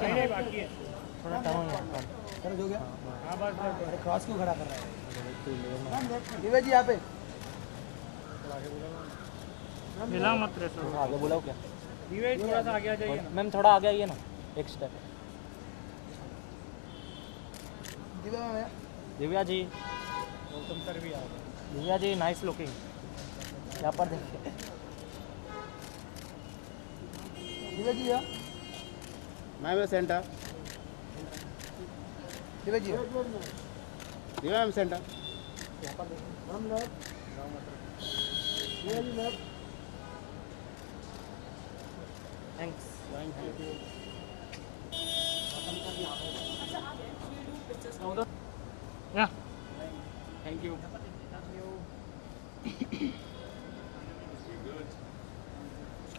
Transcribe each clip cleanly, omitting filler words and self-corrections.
नहीं बाकी है थोड़ा टाउन है। चलो हो गया। हाँ बस अरे क्रॉस क्यों खड़ा कर रहा है दिव्या जी यहाँ पे मिला मत रे सर। आगे बुलाओ क्या? दिवेश थोड़ा सा आगे आ जाइए ना। मैम थोड़ा आगे आइए ना, एक स्टेप। दिव्या मैम है। दिव्या जी, गौतम सर भी आ गए। Divya ji nice looking. यहाँ पर देखिए। दिव्या जी यहाँ। Ma'am centre Divya ji Divya ma'am centre ma'am left Divya ji left. Thanks. Yeah thank you.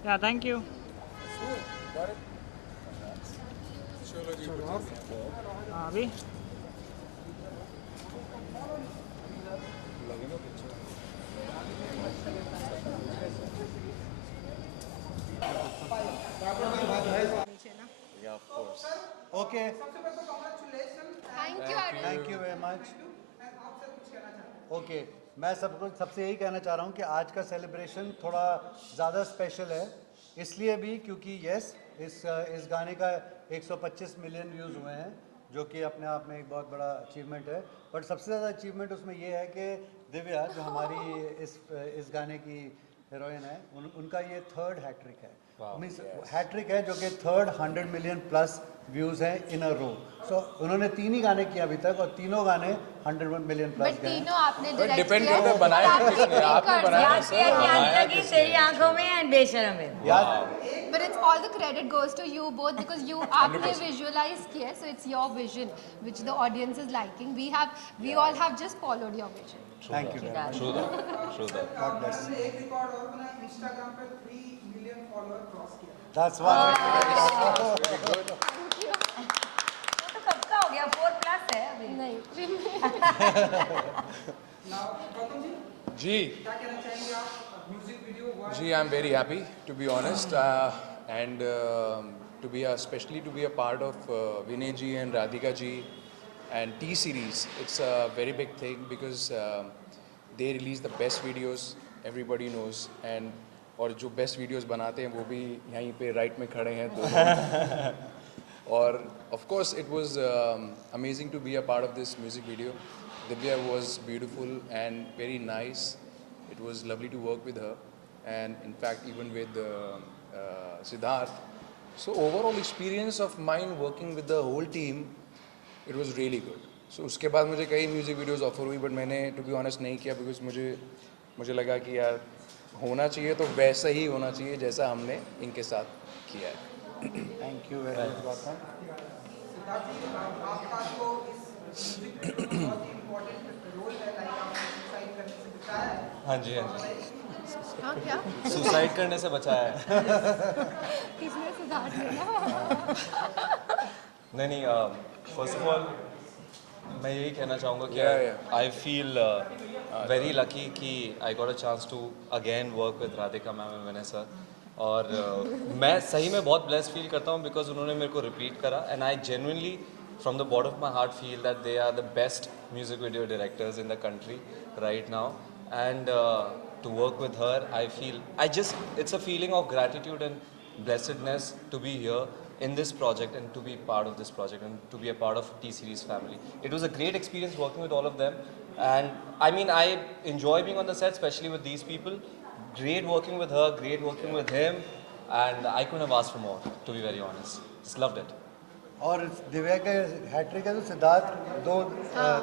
Yeah thank you. हाँ अभी Yeah, of course. Okay thank you Arun. Thank you very much. Okay मैं सबको सबसे यही कहना चाह रहा हूँ कि आज का सेलिब्रेशन थोड़ा ज़्यादा स्पेशल है, इसलिए भी क्योंकि यस इस गाने का 125 मिलियन व्यूज़ हुए हैं, जो कि अपने आप में एक बहुत बड़ा अचीवमेंट है। बट सबसे ज़्यादा अचीवमेंट उसमें ये है कि दिव्या जो हमारी इस गाने की हीरोइन है, उनका ये थर्ड हैट्रिक है। मीन्स हैट्रिक है जो कि थर्ड 100 मिलियन प्लस व्यूज़ हैं इन अ रो। सो उन्होंने 3 ही गाने किए अभी तक और तीनों गाने 100 मिलियन प्लस बट गए हैं। तीनों आपने डायरेक्ट डिपेंड किया करता है बनाया किसने, आपने बनाया याद किया कि अंतगी तेरी आंखों में एंड बेशरम में। But it's all the credit goes to you both because you आपने visualize किया, so it's your vision which the audience is liking. We all have just followed your vision. Thank you very much. True that. God bless. एक record और बना, Instagram पे 3 million follower cross किया। That's why वो तो कब का हो गया, 4+ है अभी। नहीं नाउ गौतम जी जी क्या कहना चाहेंगे आप? म्यूजिक वीडियो जी I am very happy to be honest and to be especially to be a part of Vinay ji and Radhika ji and T series. It's a very big thing because they release the best videos, everybody knows, and और जो best videos बनाते हैं वो भी यहीं पे right में खड़े हैं तो और of course it was amazing to be a part of this music video. Divya was beautiful and very nice. It was lovely to work with her and in fact even with Siddharth. So overall experience of mine working with the whole team, it was really good. So उसके बाद मुझे कई music videos offer हुई but मैंने to be honest नहीं किया because मुझे लगा कि यार होना चाहिए तो वैसा ही होना चाहिए जैसा हमने इनके साथ किया है। Thank you very much Gautam. Siddharth ji, आपका जो इस म्यूजिक वीडियो में बहुत ही इम्पोर्टेंट रोल है, लाइक आपने सुसाइड करने से बचाया है। हाँ जी, हाँ जी। हाँ क्या सुसाइड करने से बचाया है। किसने सुधार लिया? नहीं, फर्स्ट ऑफ ऑल मैं यही कहना चाहूँगा कि Yeah. I feel very lucky कि I got a chance to again work with Radhika ma'am and Vinay sir. और मैं सही में बहुत ब्लेस्ड फील करता हूँ बिकॉज उन्होंने मेरे को रिपीट करा and I genuinely from the bottom of my heart feel that they are the best music video directors in the country right now and to work with her, I just, it's a feeling of gratitude and blessedness to be here in this project and to be part of this project and to be a part of T-Series family. It was a great experience working with all of them and I mean I enjoy being on the set, especially with these people. Great working with her, great working with him and I couldn't have asked for more, to be very honest. Just loved it. और दिव्या के hat trick है तो सिद्धार्थ 2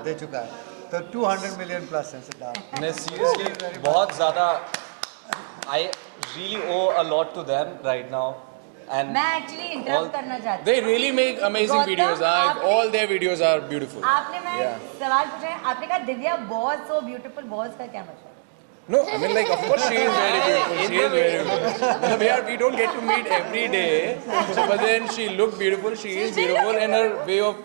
दे चुका है, तो 200 million plus है सिद्धार्थ। मैं seriously बहुत ज़्यादा I really owe a lot to them right now and मैं एक्चुअली इंटरप्ट करना चाहती They really make amazing Gautam, videos. आपने- All their videos are beautiful. आपने मैं Yeah. सवाल पूछा है, आपने कहा दिव्या बहुत सो ब्यूटीफुल, बहुत का क्या मतलब? No, I mean like of course she is very beautiful. She is very beautiful. We don't get to meet every day. So, but then she looked beautiful. She is beautiful and her way of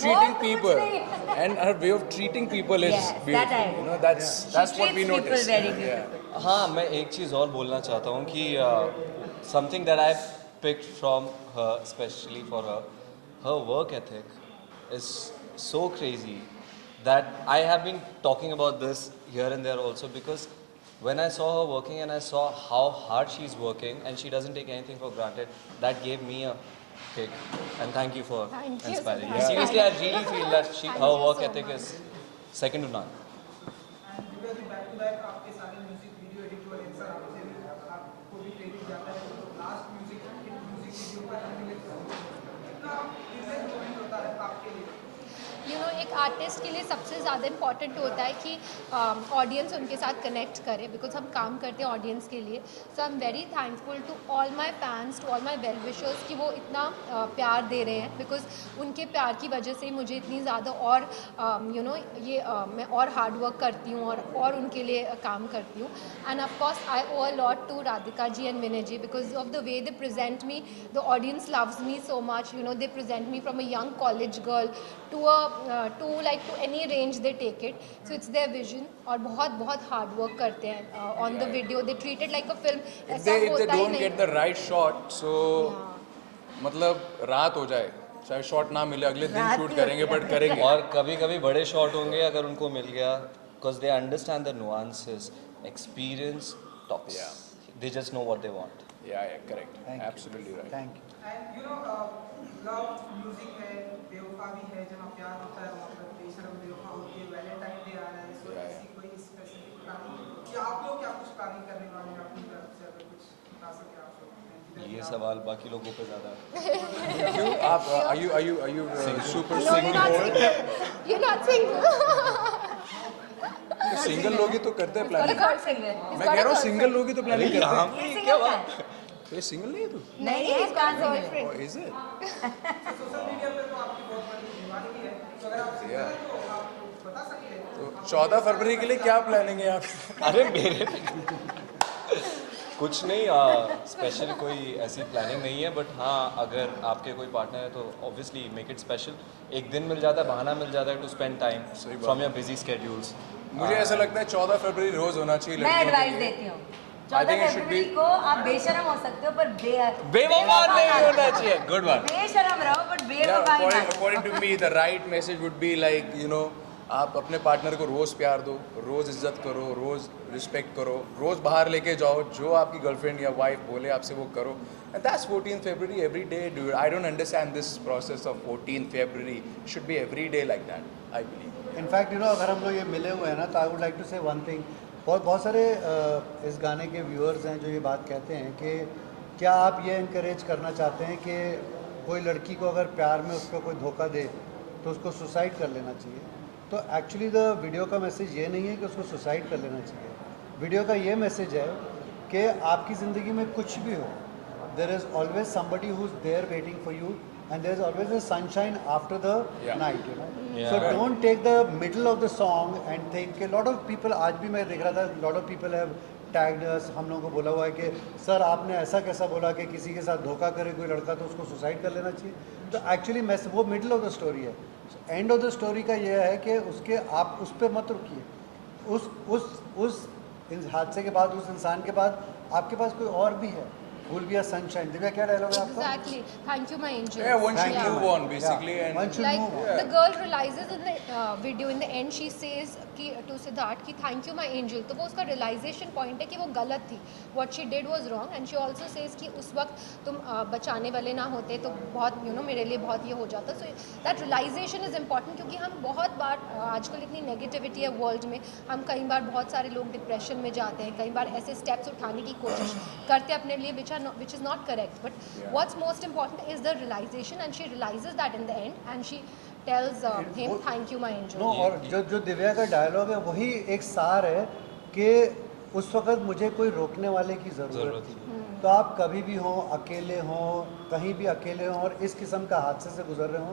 treating बहुत people कुछ and her way of treating people is Yes, that beautiful. I agree. That's what we treats people notice. very Yeah. हाँ, मैं एक चीज़ और बोलना चाहता हूँ कि something that I picked from her, especially for her, her work ethic is so crazy that I have been talking about this here and there also, because when I saw her working and I saw how hard she's working and she doesn't take anything for granted, that gave me a kick. And thank you for Thank you, inspiring me. Siddharth. Seriously, I really feel that Thank her you work so ethic much. is second to none. And because back to back आपके सारे music video edit हुए हैं sir, आपसे भी आपको भी credit जाता है। तो लास्ट म्यूजिक वीडियो पर हम मिले कितना प्रेजेंट मोमेंट होता है आपके लिए? यू नो एक आर्टिस्ट के लिए सबसे ज़्यादा इम्पॉर्टेंट होता है कि ऑडियंस उनके साथ कनेक्ट करे, बिकॉज हम काम करते हैं ऑडियंस के लिए। So I am very thankful to all my fans, to all my well wishers कि वो इतना प्यार दे रहे हैं, बिकॉज उनके प्यार की वजह से ही मुझे इतनी ज़्यादा और यू नो ये मैं और हार्ड वर्क करती हूँ और उनके लिए काम करती हूँ। And of course I owe a lot to Radhika ji and Vinay ji, because of the way they present me, the audience loves me so much. You know, they present me from a young college girl to any range they take it. So it's their vision. और बहुत hard work करते हैं on the video. They treat it like a film. If ऐसा they होता ही don't नहीं। get the right shot, so मतलब रात हो जाए, चाहे शॉट ना मिले, अगले दिन शूट करेंगे बट करेंगे। और कभी कभी बड़े शॉट होंगे अगर उनको मिल गया, because they understand the nuances, experience talks. They just know what they want. Yeah, correct. Thank you. Absolutely right. Thank you. And you know love music है, बेवफा भी है, जहाँ प्यार होता है वहाँ पर बेशर्म बेवफा होती है। वैलेंटाइन डे आ रहा है, सो ऐसी कोई स्पेसिफिक प्लानिंग या आप लोग क्या कुछ प्लानिंग करने वाले हैं अपनी तरफ से, अगर कुछ बता सके आप लोग? ये सवाल बाकी लोगों पे ज़्यादा क्यों आप are you super No, you're not single? single. You're not single. Single लोग ही तो करते हैं और प्लानिंग। कौन सिंगर? He's मैं got कह a रहा हूँ girlfriend. सिंगल लोग ही तो प्लानिंग करते हैं। ये सिंगर है? ये सिंगल नहीं है तू? नहीं, He's got a singer. girlfriend. Oh, is it? Social media पे तो आपकी बहुत बड़ी दीवानी भी है, तो अगर आप सिंगर हैं तो आप बता सकते हैं। तो 14 फरवरी के लिए क्या प्लानिंग है आप? अरे मेरे कुछ नहीं, स्पेशल कोई ऐसी प्लानिंग नहीं है, बट हाँ अगर आपके कोई पार्टनर है तो ऑब्वियसली मेक इट स्पेशल। एक दिन मिल जाता है, बहाना मिल जाता है to spend time from your busy schedules. मुझे ऐसा लगता है 14 फरवरी रोज होना चाहिए मैं लड़कियों के एडवाइस लिए। देती हूँ, I 14 think it should February be- को आप बेशरम हो सकते हो पर बेवफा नहीं होना चाहिए। Good one. बेशरम रहो बट Yeah, बेवफा नहीं according to me, the right message would be like, you know, आप अपने पार्टनर को रोज़ प्यार दो, रोज़ इज्जत करो, रोज़ रिस्पेक्ट करो, रोज़ बाहर लेके जाओ, जो आपकी गर्लफ्रेंड या वाइफ बोले आपसे वो करो। And that's 14th February every day, dude. I don't understand this process of 14th February. It should be every day like that, I believe. In fact you know अगर हम लोग ये मिले हुए हैं ना, तो आई वुड लाइक टू से वन थिंग। बहुत सारे इस गाने के व्यूअर्स हैं जो ये बात कहते हैं कि क्या आप ये इनकरेज करना चाहते हैं कि कोई लड़की को अगर प्यार में उसको कोई धोखा दे तो उसको सुसाइड कर लेना चाहिए? तो एक्चुअली द वीडियो का मैसेज ये नहीं है कि उसको सुसाइड कर लेना चाहिए। वीडियो का ये मैसेज है कि आपकी ज़िंदगी में कुछ भी हो, there is always somebody who is there waiting for you, and there's always a sunshine after the night, you know. So don't take the middle of the song and think, a lot of people, आज भी मैं देख रहा था, lot of people have tagged us, हम लोगों को बोला हुआ है कि सर आपने ऐसा कैसा बोला कि किसी के साथ धोखा करे कोई लड़का तो उसको सुसाइड कर लेना चाहिए। तो एक्चुअली मैं वो मिडल ऑफ द स्टोरी है। एंड ऑफ द स्टोरी का ये है कि उसके आप उस पर मत रुकिए। उस हादसे के बाद, उस इंसान के बाद आपके पास कोई और भी है। Will be a sunshine. Divya क्या डायलॉग है आपका? Exactly. Thank you, my angel. Yeah, one should Thank you. move on basically, Yeah. and One should Like move on. the girl realizes in the video in the end, she says कि to Siddharth कि thank you my angel. तो वो उसका realization point है कि वो गलत थी. What she did was wrong, and she also says कि उस वक्त तुम बचाने वाले ना होते तो बहुत you know मेरे लिए बहुत ये हो जाता. So that realization is important, क्योंकि हम बहुत बार आजकल इतनी negativity है world में, हम कई बार बहुत सारे लोग depression में जाते हैं, कई बार ऐसे steps उठाने की कोशिश करते हैं अपने लिए which is not correct. But what's most important is the realization, and she realizes that in the end, and she tells him thank you my angel. No, और जो दिव्या का डायलॉग है वही एक सार है कि उस वक्त मुझे कोई रोकने वाले की ज़रूरत थी। तो आप कभी भी हो, अकेले हो, कहीं भी अकेले हो और इस किस्म का हादसे से गुजर रहे हो,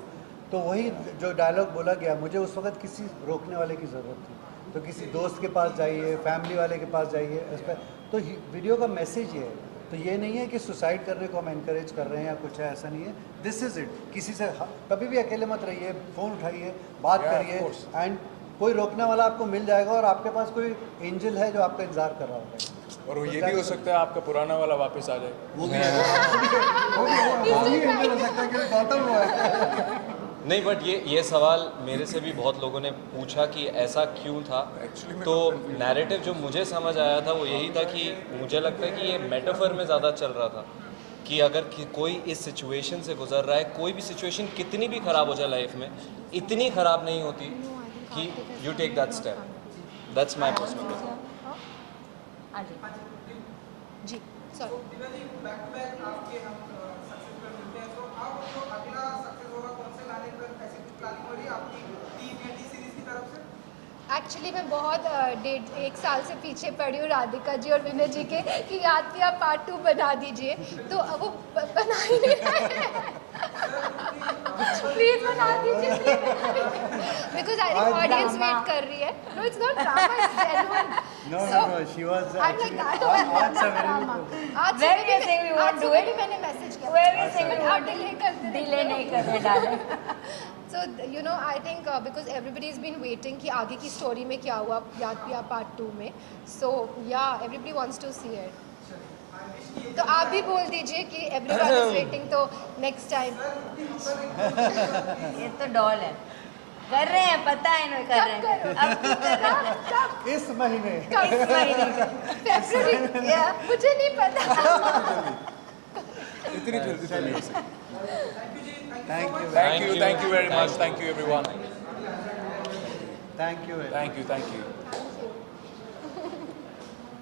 तो वही जो डायलॉग बोला गया, मुझे उस वक्त किसी रोकने वाले की ज़रूरत थी। तो किसी दोस्त के पास जाइए, फैमिली वाले के पास जाइए। इस पर तो वीडियो का मैसेज ये है। तो ये नहीं है कि सुसाइड करने को हम एनकरेज कर रहे हैं या कुछ है, ऐसा नहीं है। This is it. किसी से कभी भी अकेले मत रहिए, फ़ोन उठाइए, बात Yeah, of करिए, course. एंड कोई रोकने वाला आपको मिल जाएगा और आपके पास कोई एंजल है जो आपका इंतजार कर रहा होगा। और वो ये भी हो सकता है आपका पुराना वाला वापस आ जाए। वो भी एंजल हो सकता है कि गौतम हुआ है। नहीं, बट ये सवाल मेरे से भी बहुत लोगों ने पूछा कि ऐसा क्यों था। तो नैरेटिव जो मुझे समझ आया था वो यही था कि मुझे लगता है कि ये मेटाफर में ज़्यादा चल रहा था कि अगर कोई इस सिचुएशन से गुजर रहा है, कोई भी सिचुएशन कितनी भी ख़राब हो जाए लाइफ में, इतनी ख़राब नहीं होती कि you take that step. That's my perspective. हाँ जी जी sorry Divya ji back to back आपके हम सक्सेस पर मिलते हैं, तो अब जो अगला सक्सेस होगा कौन से लाने पर ऐसी कुछ प्लानिंग हो रही है आपकी टीम या टी सीरीज की तरफ से? एक्चुअली मैं बहुत 1.5 साल से पीछे पड़ी हूँ राधिका जी और विनय जी के कि याद किया पार्ट 2 बना दीजिए, तो अब वो बना ही नहीं रहे प्लीज बना दीजिए because I think audience wait कर रही है। No it's not drama, it's genuine. No, she was I am like that आज सवेरे आज Where we are saying we won't do it. मैंने मैसेज किया Where we are saying we आप won't delay करते डिले नहीं करने डाले। So you know, I think because everybody has been waiting कि आगे की स्टोरी में क्या हुआ याद पिया पार्ट 2 में, so yeah, everybody wants to see it. तो आप भी बोल दीजिए कि everyone is waiting, तो next time ये तो डॉल है, कर रहे हैं, पता है इन्हें कर रहे हैं। अब तू कर रहा है, कब? इस महीने इस महीने का। February, yeah, मुझे नहीं पता। इतनी जल्दी तो नहीं हो सकती। Thank you Thank you very much. Thank you everyone. Thank you Thank you.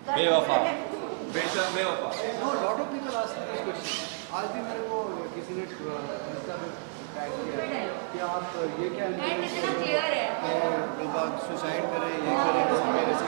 बेवफा, बेशर्म बेवफा। No, lot of people ask me this question. आज भी मेरे को किसी ने इंस्टा पे टैग किया कि आप ये क्या एंड इतना क्लियर है। लोग सुसाइड करें, ये करें, मेरे से